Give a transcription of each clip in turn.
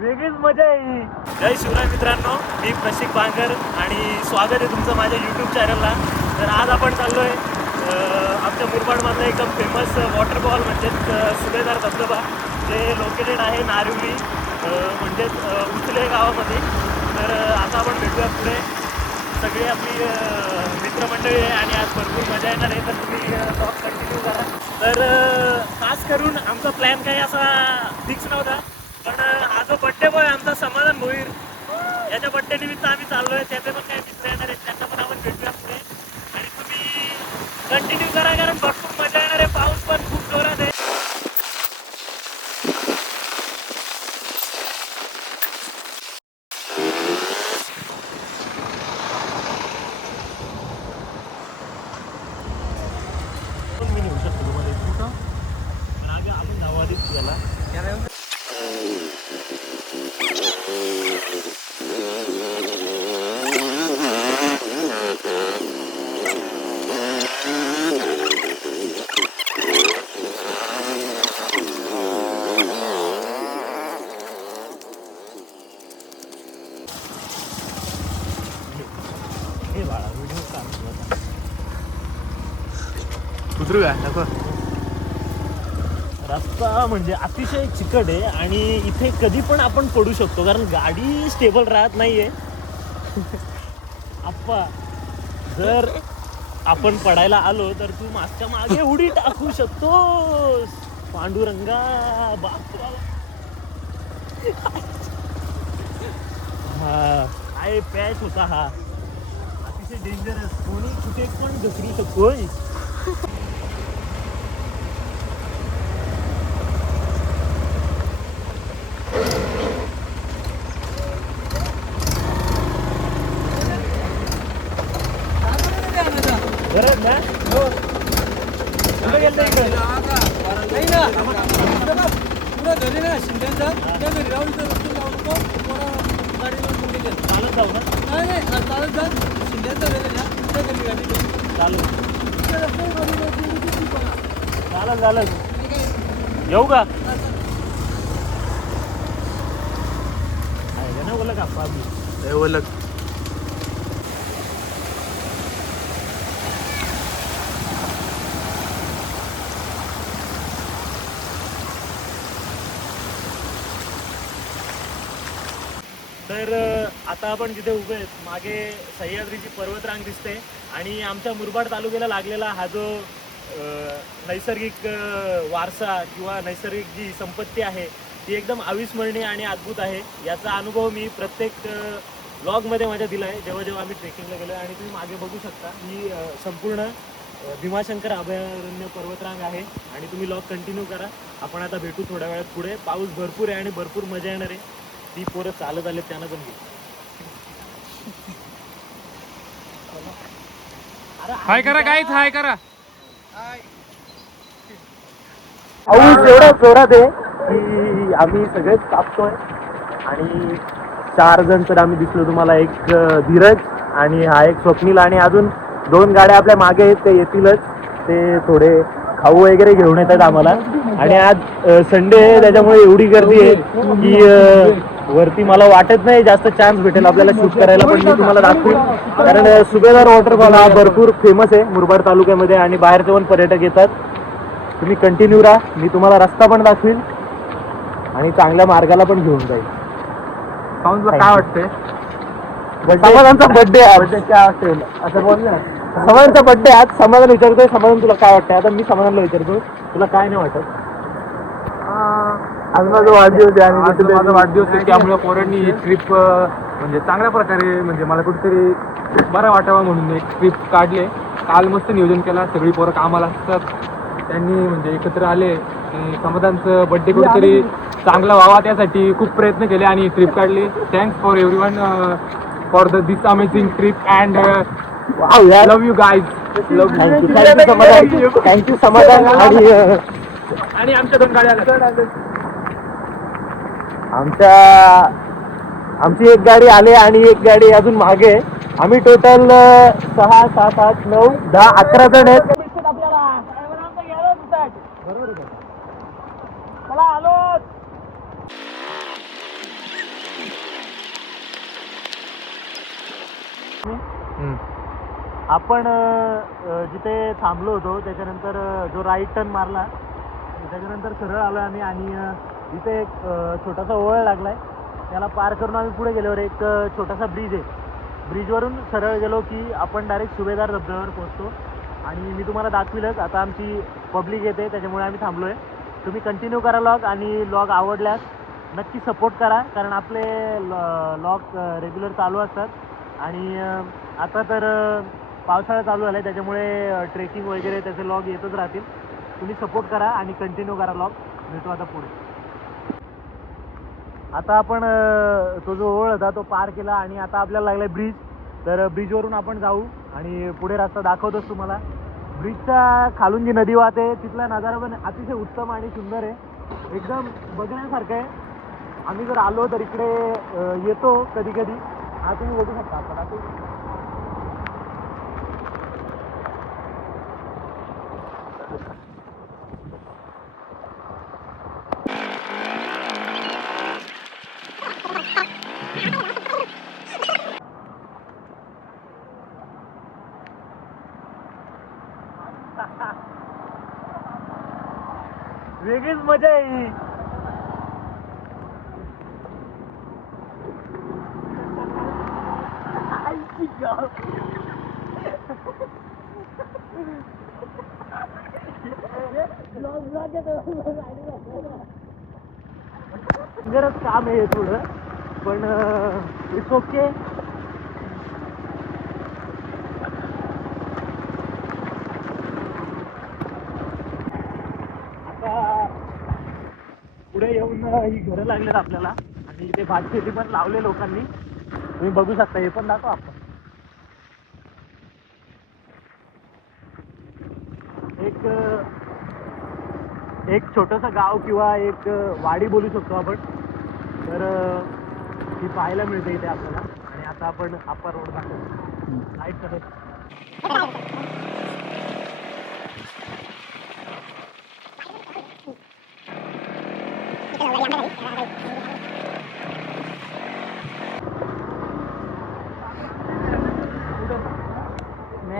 वेगळीच मजा आहे. जय शिवराय मित्रांनो, मी प्रशिक बांगर आणि स्वागत आहे तुमचं माझ्या यूट्यूब चॅनलला. तर आज आपण चाललो आहे आमच्या मुरबाडमधलं एकदम फेमस वॉटरफॉल म्हणजेच सुभेदार धबधबा, जे लोकेटेड आहे नारिवली म्हणजेच उचले गावामध्ये. तर आता आपण भेटूया पुढे. सगळी आपली मित्रमंडळी आहे आणि आज भरपूर मजा येणार आहे. तर तुम्ही ब्लॉग कंटिन्यू करा. तर खास करून आमचा प्लॅन काही असा फिक्स नव्हता, पण हा जो बड्डे बॉय आमचा समाधान भोईर, याच्या बड्डे निमित्त आम्ही चाललो आहे. त्याचे पण काही मित्र येणार आहेत, त्यांना पण आपण भेटूया पुढे. आणि तुम्ही कंटिन्यू करा, कारण भरपूर मजा येणार आहे. पाऊस पण खूप जोरात आहे. मी नेऊ शकतो तुम्हाला इथून, पण आधी आपण जाऊ आधीच त्याला. हे बाळा व्हिडिओ काढतो. उतरू का नको. रस्ता म्हणजे अतिशय चिकट आहे आणि इथे कधी पण आपण पडू शकतो, कारण गाडी स्टेबल राहत नाहीये. आप्पा, जर आपण पडायला आलो तर तू मागच्या मागे उडी टाकू शकतोस. पांडुरंगा बाप. हा काय पॅच होता हा, अतिशय डेंजरस. कोणी कुठे पण घसरू शकतोय. गरज ना कुठे गेलं इकडे? नाही ना पुढं घरी ना शिंद्यांचा त्या घरी राहून रस्ते जाऊ नको. गाडी लावून गेले चालत जाऊ ना. नाही नाही चालत जा. शिंद्यांचा घरी ना त्या घरी गाडी चालेल चालत चालेल. येऊ का? आहे ना बोला का आप्पा. ओलख तर आता आपण जिथे उभे आहेत, मागे सह्याद्रीची पर्वतरांग दिसते आणि आमच्या मुरबाड तालुक्याला लागलेला हा जो नैसर्गिक वारसा किंवा नैसर्गिक जी संपत्ती आहे ती एकदम अविस्मरणीय आणि अद्भुत आहे. याचा अनुभव मी प्रत्येक व्लॉगमध्ये माझ्या दिला आहे, जेव्हा जेव्हा आम्ही ट्रेकिंगला गेलो. आणि तुम्ही मागे बघू शकता ही संपूर्ण भीमाशंकर अभयारण्य पर्वतरांग आहे. आणि तुम्ही व्लॉग कंटिन्यू करा. आपण आता भेटू थोड्या वेळात पुढे. पाऊस भरपूर आहे आणि भरपूर मजा येणार आहे. ती पोरं चालत आले, त्यांना पण घेऊ. हाय करा काय हाय करा. पाऊस एवढा जोरात आहे की आम्ही सगळेच कापतोय. आणि 4 जण तर आम्ही दिसलो तुम्हाला. एक धीरज आणि हा एक स्वप्नील आणि अजून 2 गाड्या आपल्या मागे आहेत, ते येतीलच. ते थोडे खाऊ वगैरे घेऊन येतात आम्हाला. आणि आज संडे आहे, त्याच्यामुळे एवढी गर्दी आहे की वरती मला वाटत नाही जास्त चान्स भेटेल आपल्याला शूट करायला. पण मी तुम्हाला दाखवेल, कारण सुभेदार वॉटरफॉल हा भरपूर फेमस आहे मुरबाड तालुक्यामध्ये आणि बाहेरचे पण पर्यटक येतात. तुम्ही कंटिन्यू राहा, मी तुम्हाला रस्ता पण दाखवेल आणि चांगल्या मार्गाला पण घेऊन जाईल. काय वाटतंय? समाधानचा बड्डे काय असेल असं बोल ना. समाधानचा बड्डे आज. समाधान विचारतोय, समाधान तुला काय वाटतंय? आता मी समाधानला विचारतो, तुला काय नाही वाटत? आज माझा वाढदिवस आहे आणि माझा वाढदिवस आहे, त्यामुळे पोरांनी ही ट्रिप म्हणजे चांगल्या प्रकारे, म्हणजे मला कुठेतरी बरं वाटावं म्हणून एक ट्रिप काढले. काल मस्त नियोजन केला. सगळी पोरं कामाला असतात, त्यांनी म्हणजे एकत्र आले आणि समाधानचं बड्डे कुठेतरी चांगला व्हावा त्यासाठी खूप प्रयत्न केले आणि ट्रिप काढली. Thanks for everyone for this amazing trip and love you guys. Thank you समाधान. आणि आमच्या 2 गाड्या आमची एक गाडी आली आणि एक गाडी अजून मागे. आम्ही टोटल 6, 7, 8, 9, 10, 11 जण आहेत. बरोबर आहे. चला आलो. आपण जिथे थांबलो होतो त्याच्यानंतर जो राईट टर्न मारला त्याच्यानंतर सरळ आलो आम्ही आणि इथे एक छोटासा ओळ लागलाय त्याला पार करून आम्ही पुढे गेल्यावर एक छोटासा ब्रिज आहे. ब्रिजवरून सरळ गेलो की आपण डायरेक्ट सुभेदार धबधब्यावर पोहोचतो आणि मी तुम्हाला दाखविलंच. आता आमची पब्लिक येते त्याच्यामुळे आम्ही थांबलो आहे. तुम्ही कंटिन्यू करा लॉग आणि लॉग आवडल्यास नक्की सपोर्ट करा कारण आपले लॉग रेग्युलर चालू असतात आणि आता तर पावसाळा चालू झाला आहे त्याच्यामुळे ट्रेकिंग वगैरे त्याचे लॉग येतच राहतील. तुम्ही सपोर्ट करा आणि कंटिन्यू करा लॉग. भेटू आता पुढे. आता आपण तो जो ओळ होता तो पार केला आणि आता आपल्याला लागला आहे ब्रिज. तर ब्रिजवरून आपण जाऊ आणि पुढे रस्ता दाखवतोच तुम्हाला. ब्रिजच्या खालून जी नदी वाहते तिथला नजारा पण अतिशय उत्तम आणि सुंदर आहे. एकदम बघण्यासारखं आहे. आम्ही जर आलो तर इकडे येतो कधी कधी. हा तुम्ही बघू शकता आपण आता वेगळीच मजा आहे ही. गरज काम आहे थोडं पण इट्स ओके. आता पुढे येऊन ही घरं लागलेत आपल्याला आणि इथे भातशेती पण लावले लोकांनी. तुम्ही बघू शकता. हे पण दाखव आपण. एक छोटंसं गाव किंवा एक वाडी बोलू शकतो आपण. तर ही पाहायला मिळते इथे आपल्याला. आणि आता आपण अप्पर रोड दाखवतो. लाईट करत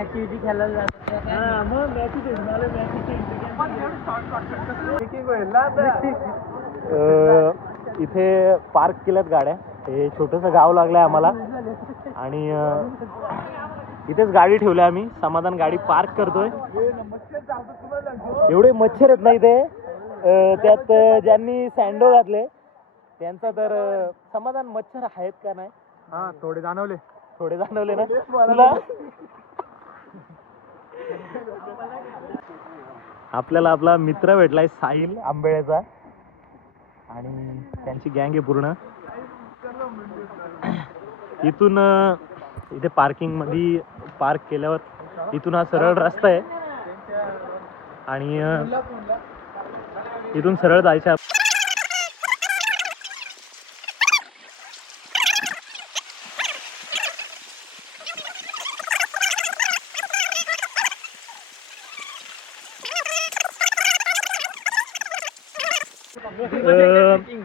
ऍक्टिव्हिटी खेळायला जातात. मग मॅचीच इथे पार्क केल्यात गाड्या. हे छोटंसं गाव लागलंय आम्हाला आणि इथेच गाडी ठेवली आम्ही. समाधान गाडी पार्क करतोय. एवढे मच्छर आहेत ना इथे. त्यात ज्यांनी सँडो घातले त्यांचा तर समाधान मच्छर आहेत का नाही. हा थोडे जाणवले. थोडे जाणवले ना तुला. आपल्याला आपला मित्र भेटलाय साहिल आंबेळेचा आणि त्यांची गँग आहे पूर्ण. इथून इथे पार्किंग मध्ये पार्क केल्यावर इथून हा सरळ रस्ता आहे आणि इथून सरळ जायचं.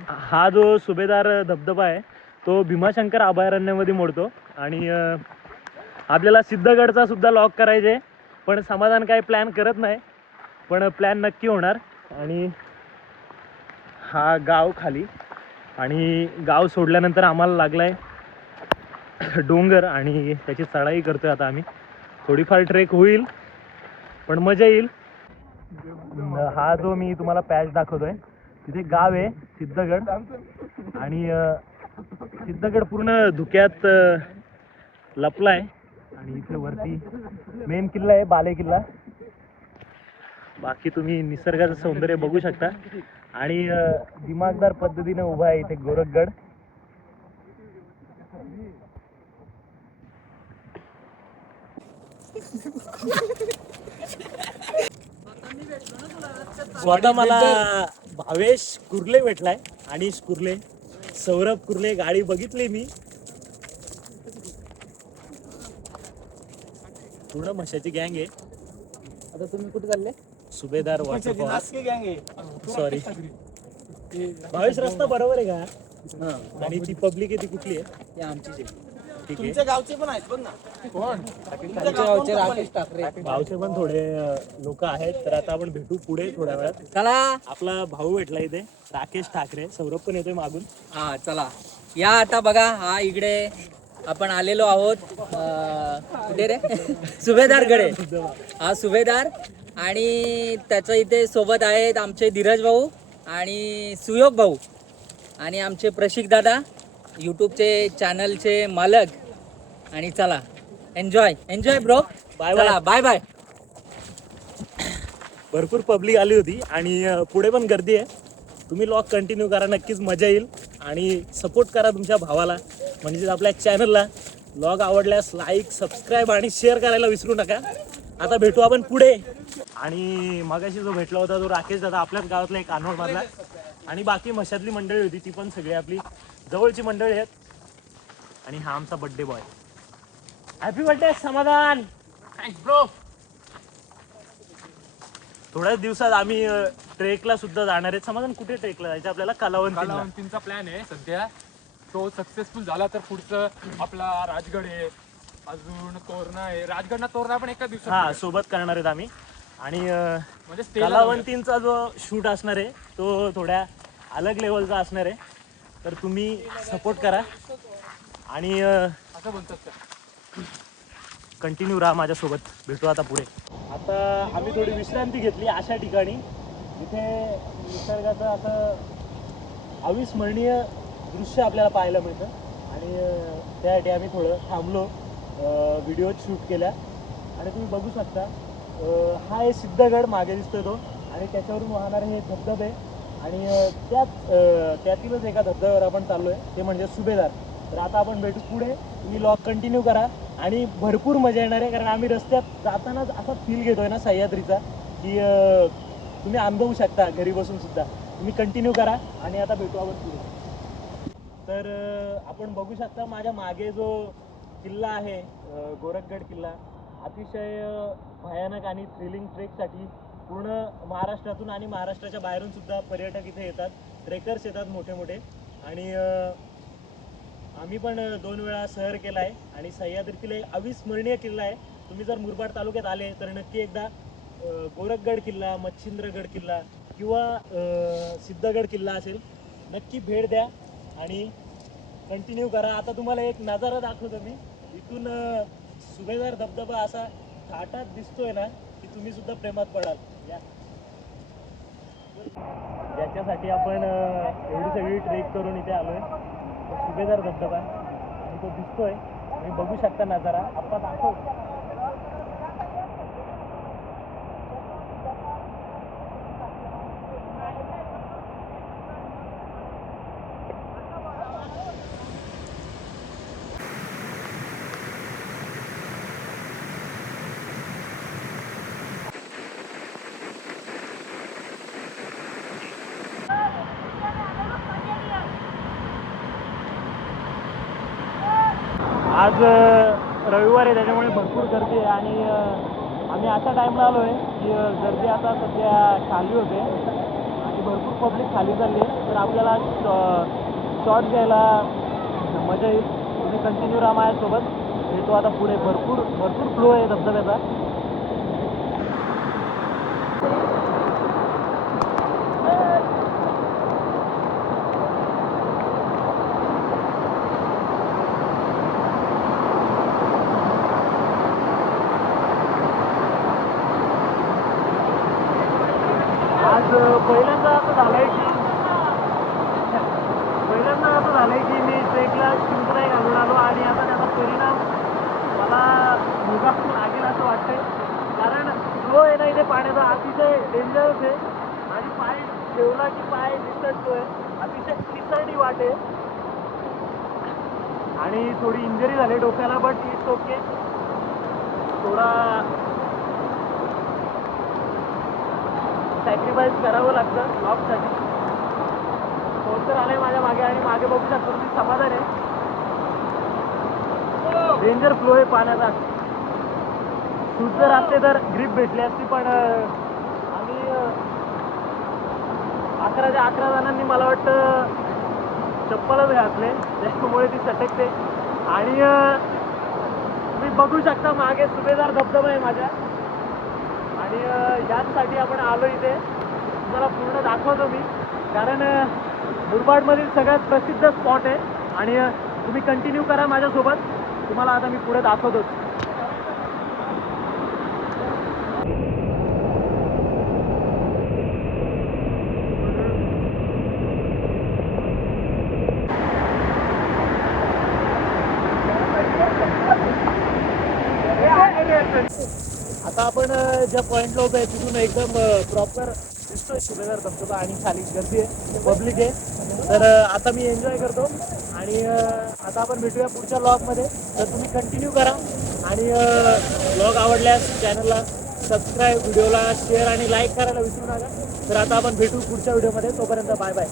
हा जो सुभेदार धबधबा आहे तो भीमाशंकर अभयारण्यामध्ये मोडतो आणि आपल्याला सिद्धगडचा सुद्धा लॉक करायचे पण समाधान काही प्लॅन करत नाही. पण प्लॅन नक्की होणार. आणि हा गाव खाली आणि गाव सोडल्यानंतर आम्हाला लागलाय डोंगर आणि त्याची चढाई करतोय आता आम्ही. थोडीफार ट्रेक होईल पण मजा येईल. हा जो मी तुम्हाला पॅच दाखवतोय तिथे गाव आहे सिद्धगड आणि सिद्धगड पूर्ण धुक्यात लपलाय आणि इथे वरती मेन किल्ला आहे बाले किल्ला. बाकी तुम्ही निसर्गाचं सौंदर्य बघू शकता आणि दिमागदार पद्धतीने उभा आहे इथे गोरखगड. आता मला भावेश कुर्ले भेटलाय. अनिश कुर्ले, सौरभ कुर्ले. गाडी बघितली मी. पूर्ण म्हशाची गँग आहे. आता तुम्ही कुठे चालले? सुभेदार वॉटरफॉल. सॉरी भावेश, रस्ता बरोबर आहे का? आणि ती पब्लिक आहे ती कुठली आहे? आमची ठीक आहे. तुमच्या गावचे पण आहेत बघ ना. कोण? तुमच्या गावचे राकेश ठाकरे. भावचे पण थोडे लोक आहेत. तर आता आपण भेटू पुढे थोड्या वेळात. चला आपला भाऊ भेटला इथे, राकेश ठाकरे. सौरभ पण येतोय मागून. हा चला या आता बघा. हा इकडे आपण आलेलो आहोत कुठे रे? सुभेदारकडे. हा सुभेदार आणि त्याच्या इथे सोबत आहेत आमचे धीरज भाऊ आणि सुयोग भाऊ आणि आमचे प्रशिक दादा, यूट्यूबचे चॅनलचे मालक. आणि चला एन्जॉय एन्जॉय ब्रो. बाय चला बाय बाय. भरपूर पब्लिक आली होती आणि पुढे पण गर्दी आहे. तुम्ही लॉग कंटिन्यू करा, नक्कीच मजा येईल. आणि सपोर्ट करा तुमच्या भावाला, म्हणजे आपल्या चॅनलला. लॉग आवडल्यास लाईक, सबस्क्राईब आणि शेअर करायला विसरू नका. आता भेटू आपण पुढे. आणि मगाशी जो भेटला होता तो राकेश दादा, आपल्याच गावातला एक कानवडमधला. आणि बाकी मशातली मंडळी होती, ती पण सगळी आपली जवळची मंडळी आहेत. आणि हा आमचा बर्थडे बॉय. हॅपी बर्थडे समाधान. Thanks bro. थोड्याच दिवसात आम्ही ट्रेकला सुद्धा जाणार आहेत. समाधान, कुठे ट्रेकला जायचं आपल्याला? कलावंतीला. कलावंतींचा प्लॅन आहे सध्या. तो सक्सेसफुल झाला तर पुढचं आपला राजगड आहे, अजून तोरणा आहे. राजगडना तोरणा पण एका दिवसात हा सोबत करणार आहेत आम्ही. आणि म्हणजे stay ला कलावंतींचा जो शूट असणार आहे तो थोड्या अलग लेवलचा असणार आहे. तर तुम्ही सपोर्ट करा आणि असं बोलतात का? कंटिन्यू राहा माझ्यासोबत. भेटू आता पुढे. आता आम्ही थोडी विश्रांती घेतली अशा ठिकाणी जिथे निसर्गाचं असं अविस्मरणीय दृश्य आपल्याला पाहायला मिळतं. आणि त्यासाठी आम्ही थोडं थांबलो, व्हिडिओ शूट केल्या. आणि तुम्ही बघू शकता, हा आहे सिद्धगड मागे दिसतोय तो, आणि त्याच्यावरून वाहणारे हे धबधबे. आणि त्यातीलच एका धबधब्यावर आपण चाललो आहे, ते म्हणजे सुभेदार. तर आता आपण भेटू पुढे. तुम्ही लॉग कंटिन्यू करा आणि भरपूर मजा येणार आहे. कारण आम्ही रस्त्यात जातानाच असा फील घेतोय ना सह्याद्रीचा, की तुम्ही अनुभवू शकता घरी बसून सुद्धा. तुम्ही कंटिन्यू करा आणि आता भेटू आपण पुढे. तर आपण बघू शकता माझ्या मागे जो किल्ला आहे, गोरखगड किल्ला, अतिशय भयानक आणि थ्रिलिंग ट्रेकसाठी पूर्ण महाराष्ट्रातून आणि महाराष्ट्राच्या बाहेरून सुद्धा पर्यटक इथे येतात, ट्रेकर्स येतात मोठे मोठे. आणि आम्ही पण 2 वेळा सहर केला आहे. आणि सह्याद्रीतील एक अविस्मरणीय किल्ला आहे. तुम्ही जर मुरबाड तालुक्यात आले तर नक्की एकदा गोरखगड किल्ला, मच्छिंद्रगड किल्ला किंवा सिद्धगड किल्ला असेल, नक्की भेट द्या आणि कंटिन्यू करा. आता तुम्हाला एक नजारा दाखवतो मी. इथून सुभेदार धबधबा असा थाटात दिसतोय ना, की तुम्ही सुद्धा प्रेमात पडाल. या ज्याच्यासाठी आपण एवढी सगळी ट्रेक करून इथे आलोय, तो सुभेदार धबधबा. आणि तो दिसतोय, तुम्ही बघू शकता नजारा. आप्पा दाखव. आज रविवार आहे, त्याच्यामुळे भरपूर गर्दी आहे. आणि आम्ही अशा टाईमला आलो आहे की गर्दी आता सध्या खाली होते आणि भरपूर पब्लिक खाली चालली आहे. तर आपल्याला शॉर्ट घ्यायला मजा येईल. तुम्ही कंटिन्यू राहा माझ्यासोबत. भेटू आता पुढे. भरपूर भरपूर फ्लो आहे धबधब्याचा. आज पहिल्यांदा असं झालंय की मी ट्रेकला शूज नाही घालून आलो आणि आता त्याचा परिणाम मला भोगावं लागेल असं वाटतंय. कारण फ्लो आहे ना इथे पाण्याचा अतिशय डेंजरस आहे. आणि पाय ठेवला की पाय निसटतोय. अतिशय पिसरडी वाटे आणि थोडी इंजरी झाली डोक्याला, बट इट्स ओके. थोडा सॅक्रिफाईस करावं लागतं ब्लॉगसाठी. पोस्टर आले माझ्या मागे आणि मागे बघू शकतो तुम्ही, समाधान आहे. डेंजर फ्लो आहे पाण्याचा. शूज जर असते तर ग्रीप भेटली असती, पण आम्ही 11च्या 11 जणांनी मला वाटतं चप्पलच घातले, त्याच्यामुळे ती सटकते. आणि तुम्ही बघू शकता मागे सुभेदार धबधबा आहे माझ्या. आणि याचसाठी आपण आलो इथे, तुम्हाला पूर्ण दाखवतो मी, कारण मुरबाडमधील सगळ्यात प्रसिद्ध स्पॉट आहे. आणि तुम्ही कंटिन्यू करा माझ्यासोबत, तुम्हाला आता मी पुढे दाखवतो. आता आपण ज्या पॉईंटला उभे आहे तिथून एकदम प्रॉपर दिसतोय सुभेदार धबधबा आणि खाली गर्दी आहे, पब्लिक आहे. तर आता मी एन्जॉय करतो. आणि आता आपण भेटूया पुढच्या व्लॉगमध्ये. तर तुम्ही कंटिन्यू करा आणि व्लॉग आवडल्यास चॅनलला सबस्क्राईब, व्हिडिओला शेअर आणि लाईक करायला विसरू नका. तर आता आपण भेटू पुढच्या व्हिडिओमध्ये. तोपर्यंत बाय बाय.